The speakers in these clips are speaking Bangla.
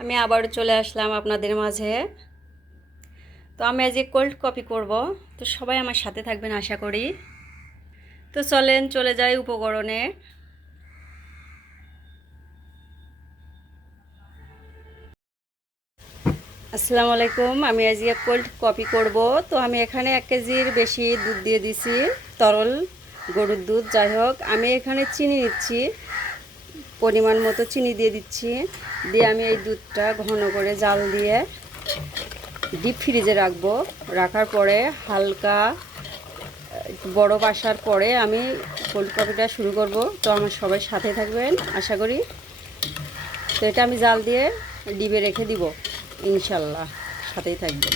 আমি আবার চলে আসলাম আপনাদের মাঝে। তো আমি আজকে কোল্ড কপি করব। তো সবাই আমার সাথে থাকবেন আশা করি। তো চলেন, চলে যাই উপকরণে। আসসালামু আলাইকুম, আমি আজকে কোল্ড কপি করব। তো আমি এখানে এক কেজির বেশি দুধ দিয়ে দিছি, তরল গরুর দুধ। যাই হোক, আমি এখানে চিনি নিচ্ছি। পরিমাণ মতো চিনি দিয়ে দিচ্ছি। দিয়ে আমি এই দুধটা ঘন করে জাল দিয়ে ডিপ ফ্রিজে রাখব। রাখার পরে হালকা বরফ আসার পরে আমি কোল্ড কফিটা শুরু করব। তো আমার সবাই সাথে থাকবেন, আশা করি। তো এটা আমি জাল দিয়ে ডিবে রেখে দিব। ইনশাল্লাহ, সাথেই থাকবেন।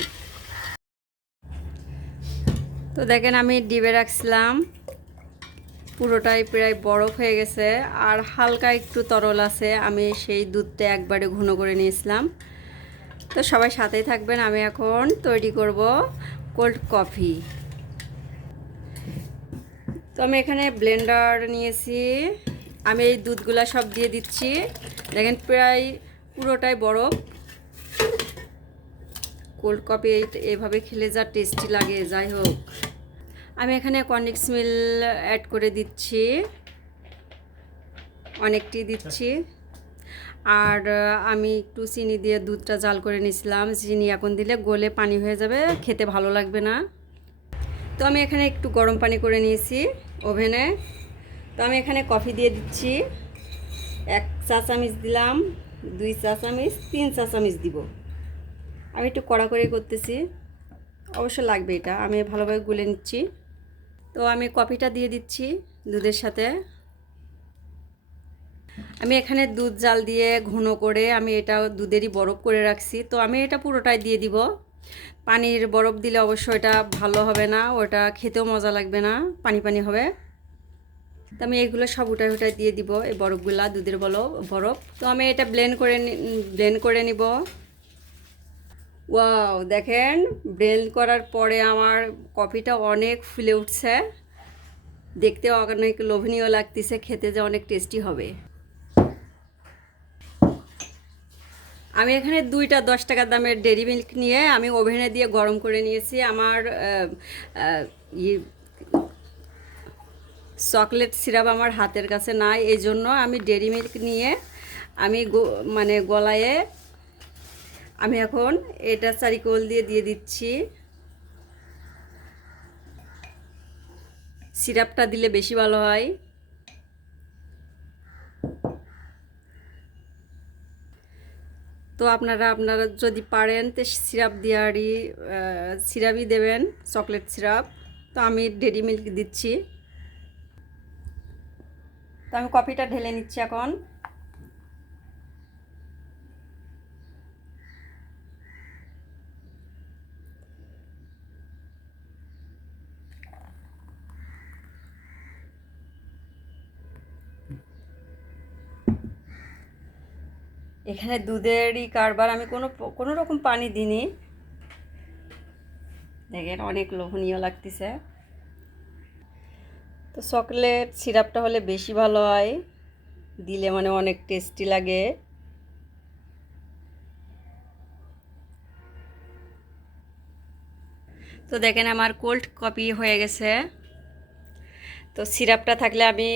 তো দেখেন আমি ডিবে রাখছিলাম। পুরোটাই প্রায় বরফ হয়ে গেছে আর হালকা একটু তরল আছে। আমি সেই দুধটা একবারে ঘন করে নিয়েছিলাম। তো সবাই সাথেই থাকবেন, আমি এখন তৈরি করব কোল্ড কফি। তো আমি এখানে ব্লেন্ডার নিয়েছি। আমি এই দুধগুলা সব দিয়ে দিচ্ছি। দেখেন প্রায় পুরোটাই বরফ। কোল্ড কফি এইভাবে খেলে যা টেস্টি লাগে, যাই হোক। আমি এখানে কনিক্স মিল অ্যাড করে দিচ্ছি। অনেকটি দিচ্ছি। আর আমি একটু চিনি দিয়ে দুধটা জাল করে নিয়েছিলাম। চিনি এখন দিলে গলে পানি হয়ে যাবে, খেতে ভালো লাগবে না। তো আমি এখানে একটু গরম পানি করে নিয়েছি ওভেনে। তো আমি এখানে কফি দিয়ে দিচ্ছি। এক চা চামিচ দিলাম, দুই চা চামিচ, তিন চা চামিচ দিব। আমি একটু কড়াকড়ি করতেছি। অবশ্য লাগবে এটা, আমি ভালোভাবে গুলে নিচ্ছি। তো আমি কফিটা দিয়ে দিচ্ছি দুধের সাথে। আমি এখানে দুধ জাল দিয়ে ঘন করে আমি এটা দুধেরই বরফ করে রাখছি। তো আমি এটা পুরোটাই দিয়ে দিব। পানির বরফ দিলে অবশ্য এটা ভালো হবে না, ওটা খেতেও মজা লাগবে না, পানি পানি হবে। তো আমি এগুলো সব উঠায় উঠায় দিয়ে দিব, এই বরফগুলা দুধের বরফ বরফ। তো আমি এটা ব্লেন্ড করে ব্লেন্ড করে নিব। ওয়াও দেখেন ব্লেন্ড করার পরে আমার কফিটা অনেক ফুলে উঠছে। দেখতেও অনেক লোভনীয় লাগতেছে, খেতে যে অনেক টেস্টি হবে। আমি এখানে দুইটা দশ টাকা দামের ডেরি মিল্ক নিয়ে আমি ওভেনে দিয়ে গরম করে নিয়েছি। আমার চকলেট সিরাপ আমার হাতের কাছে নাই। এই জন্য আমি ডেরি মিল্ক নিয়ে আমি মানে গলায় আমি এখন এটা চারিকোল দিয়ে দিয়ে দিচ্ছি। সিরাপটা দিলে বেশি ভালো হয়। তো আপনারা আপনারা যদি পারেন তো সিরাপ দিয়ারই সিরাপই দেবেন, চকলেট সিরাপ। তো আমি ডেরি মিল্ক দিচ্ছি। তো আমি কফিটা ঢেলে নিচ্ছি এখন। এখানে দুধেরই কারবার, আমি কোনো কোনো রকম পানি দিইনি। দেখেন অনেক লোভনীয় লাগতেছে। তো চকলেট সিরাপটা হলে বেশি ভালো হয়, দিলে মানে অনেক টেস্টি লাগে। তো দেখেন আমার কোল্ড কপি হয়ে গেছে। তো সিরাপটা থাকলে আমি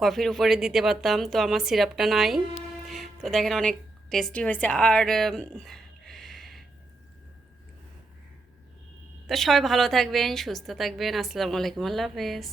কফির উপরে দিতে পারতাম, তো আমার সিরাপটা নাই। তো দেখেন অনেক টেস্টি হয়েছে আর তো সবাই ভালো থাকবেন সুস্থ থাকবেন। আসসালামু আলাইকুম আল্লাহ হাফেজ।